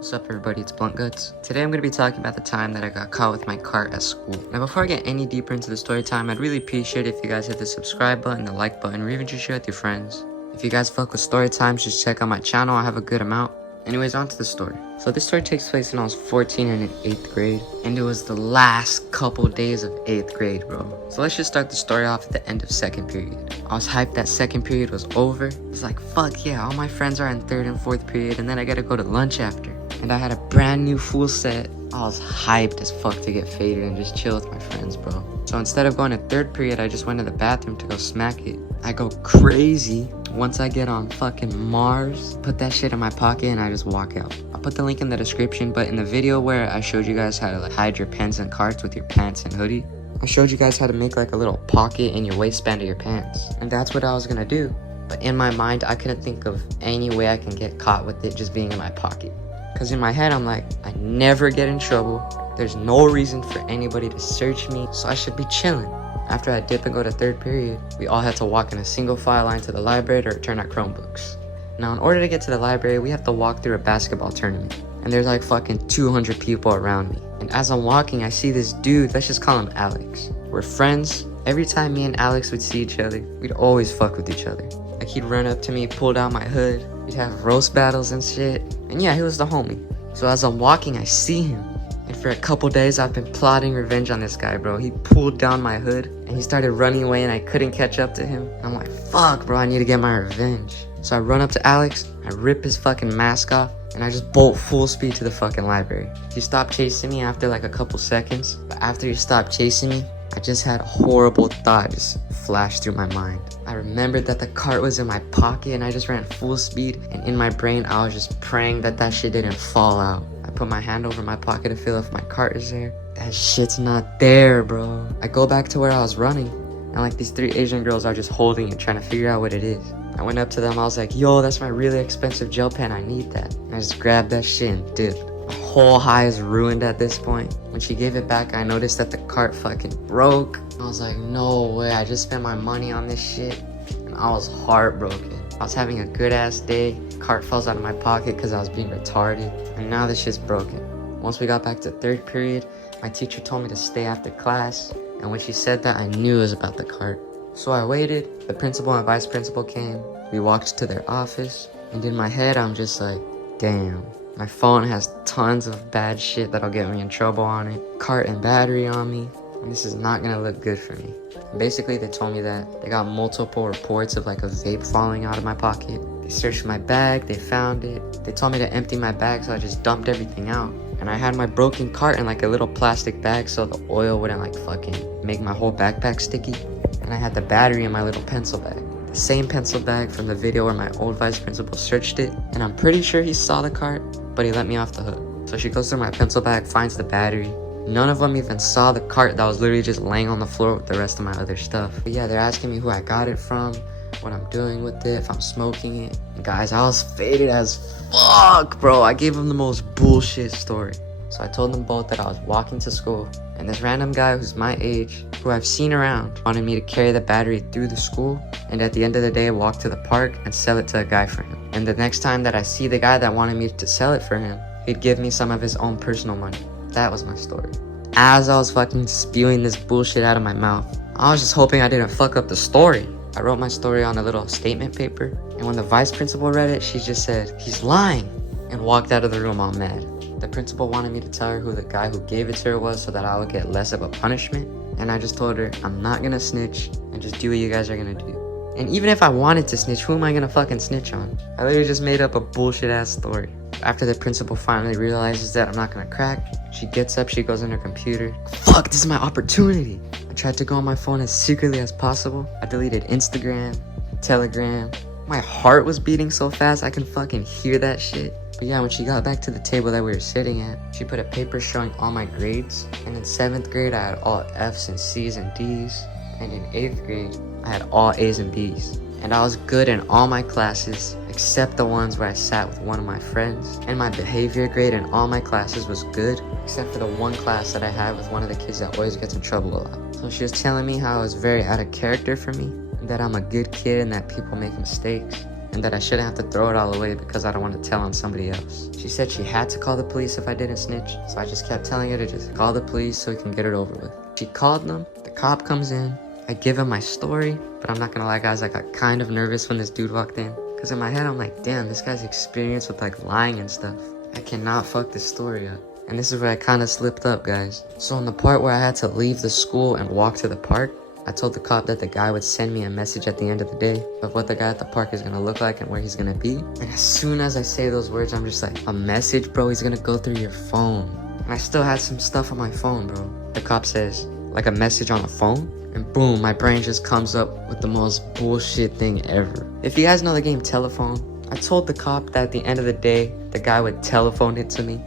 What's up everybody, it's Blunt Guts. Today I'm going to be talking about the time that I got caught with my cart at school. Now before I get any deeper into the story time, I'd really appreciate it if you guys hit the subscribe button, the like button, or even just share with your friends. If you guys fuck with story times, just check out my channel, I have a good amount. Anyways, on to the story. So this story takes place when I was 14 and in 8th grade, and it was the last couple days of 8th grade, bro. So let's just start the story off at the end of 2nd period. I was hyped that 2nd period was over. It's like, fuck yeah, all my friends are in 3rd and 4th period, and then I gotta go to lunch after. And I had a brand new full set. I was hyped as fuck to get faded and just chill with my friends, bro. So instead of going to 3rd period, I just went to the bathroom to go smack it. I go crazy once I get on fucking Mars, put that shit in my pocket, and I just walk out. I'll put the link in the description, but in the video where I showed you guys how to like hide your pens and cards with your pants and hoodie, I showed you guys how to make like a little pocket in your waistband of your pants. And that's what I was gonna do. But in my mind, I couldn't think of any way I can get caught with it just being in my pocket. Cause in my head, I'm like, I never get in trouble. There's no reason for anybody to search me, so I should be chilling. After I dip and go to 3rd period, we all had to walk in a single file line to the library to return our Chromebooks. Now, in order to get to the library, we have to walk through a basketball tournament. And there's like fucking 200 people around me. And as I'm walking, I see this dude, let's just call him Alex. We're friends. Every time me and Alex would see each other, we'd always fuck with each other. Like he'd run up to me, pull down my hood. We'd have roast battles and shit. And yeah, he was the homie. So as I'm walking, I see him. And for a couple days, I've been plotting revenge on this guy, bro. He pulled down my hood, and he started running away, and I couldn't catch up to him. I'm like, fuck, bro, I need to get my revenge. So I run up to Alex, I rip his fucking mask off, and I just bolt full speed to the fucking library. He stopped chasing me after like a couple seconds, but after he stopped chasing me, I just had a horrible thought just flash through my mind. I remembered that the cart was in my pocket, and I just ran full speed, and in my brain, I was just praying that that shit didn't fall out. I put my hand over my pocket to feel if my cart is there. That shit's not there, bro. I go back to where I was running, and like these 3 Asian girls are just holding it, trying to figure out what it is. I went up to them, I was like, yo, that's my really expensive gel pen, I need that. And I just grabbed that shit and dipped. My whole high is ruined at this point. When she gave it back, I noticed that the cart fucking broke. I was like, no way, I just spent my money on this shit. And I was heartbroken. I was having a good ass day. Cart falls out of my pocket because I was being retarded. And now this shit's broken. Once we got back to 3rd period, my teacher told me to stay after class. And when she said that, I knew it was about the cart. So I waited. The principal and vice principal came. We walked to their office. And in my head, I'm just like, damn. My phone has tons of bad shit that'll get me in trouble on it. Cart and battery on me. And this is not gonna look good for me. Basically, they told me that they got multiple reports of like a vape falling out of my pocket. They searched my bag, they found it. They told me to empty my bag, so I just dumped everything out. And I had my broken cart in like a little plastic bag so the oil wouldn't like fucking make my whole backpack sticky. And I had the battery in my little pencil bag. The same pencil bag from the video where my old vice principal searched it. And I'm pretty sure he saw the cart, but he let me off the hook. So she goes through my pencil bag, finds the battery. None of them even saw the cart that was literally just laying on the floor with the rest of my other stuff. But yeah, they're asking me who I got it from, what I'm doing with it, if I'm smoking it. And guys, I was faded as fuck, bro. I gave them the most bullshit story. So I told them both that I was walking to school, and this random guy who's my age, who I've seen around, wanted me to carry the battery through the school, and at the end of the day, walk to the park and sell it to a guy for him. And the next time that I see the guy that wanted me to sell it for him, he'd give me some of his own personal money. That was my story. As I was fucking spewing this bullshit out of my mouth, I was just hoping I didn't fuck up the story. I wrote my story on a little statement paper, and when the vice principal read it, she just said, he's lying, and walked out of the room all mad. The principal wanted me to tell her who the guy who gave it to her was so that I would get less of a punishment, and I just told her, I'm not gonna snitch, and just do what you guys are gonna do. And even if I wanted to snitch, who am I gonna fucking snitch on? I literally just made up a bullshit ass story. After the principal finally realizes that I'm not gonna crack, she gets up, she goes on her computer. Fuck, this is my opportunity. I tried to go on my phone as secretly as possible. I deleted Instagram, Telegram. My heart was beating so fast I can fucking hear that shit. But yeah, when she got back to the table that we were sitting at, she put a paper showing all my grades. And in 7th grade, I had all F's and C's and D's. And in 8th grade, I had all A's and B's. And I was good in all my classes, except the ones where I sat with one of my friends. And my behavior grade in all my classes was good, except for the one class that I had with one of the kids that always gets in trouble a lot. So she was telling me how it was very out of character for me, and that I'm a good kid and that people make mistakes. and that I shouldn't have to throw it all away because I don't want to tell on somebody else. She said she had to call the police if I didn't snitch, so I just kept telling her to just call the police so we can get it over with. She called them, the cop comes in, I give him my story, but I'm not gonna lie guys, I got kind of nervous when this dude walked in. Because in my head I'm like, damn, this guy's experienced with like lying and stuff. I cannot fuck this story up. And this is where I kind of slipped up, guys. So in the part where I had to leave the school and walk to the park, I told the cop that the guy would send me a message at the end of the day of what the guy at the park is gonna look like and where he's gonna be. And as soon as I say those words, I'm just like, a message, bro? He's gonna go through your phone. And I still had some stuff on my phone, bro. The cop says, like a message on a phone? And boom, my brain just comes up with the most bullshit thing ever. If you guys know the game Telephone, I told the cop that at the end of the day, the guy would telephone it to me.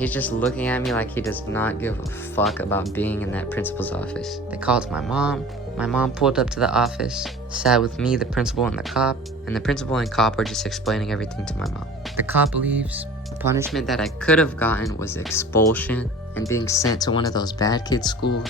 He's just looking at me like he does not give a fuck about being in that principal's office. They called my mom. My mom pulled up to the office, sat with me, the principal, and the cop. And the principal and cop were just explaining everything to my mom. The cop leaves. The punishment that I could have gotten was expulsion and being sent to one of those bad kid schools.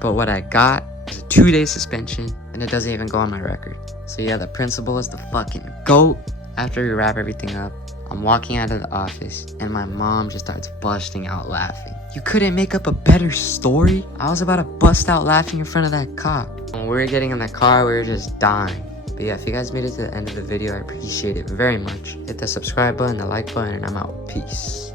But what I got was a 2-day suspension, and it doesn't even go on my record. So yeah, the principal is the fucking GOAT. After we wrap everything up, I'm walking out of the office and my mom just starts busting out laughing. You couldn't make up a better story? I was about to bust out laughing in front of that cop. When we were getting in the car, we were just dying. But yeah, if you guys made it to the end of the video, I appreciate it very much. Hit the subscribe button, the like button, and I'm out. Peace.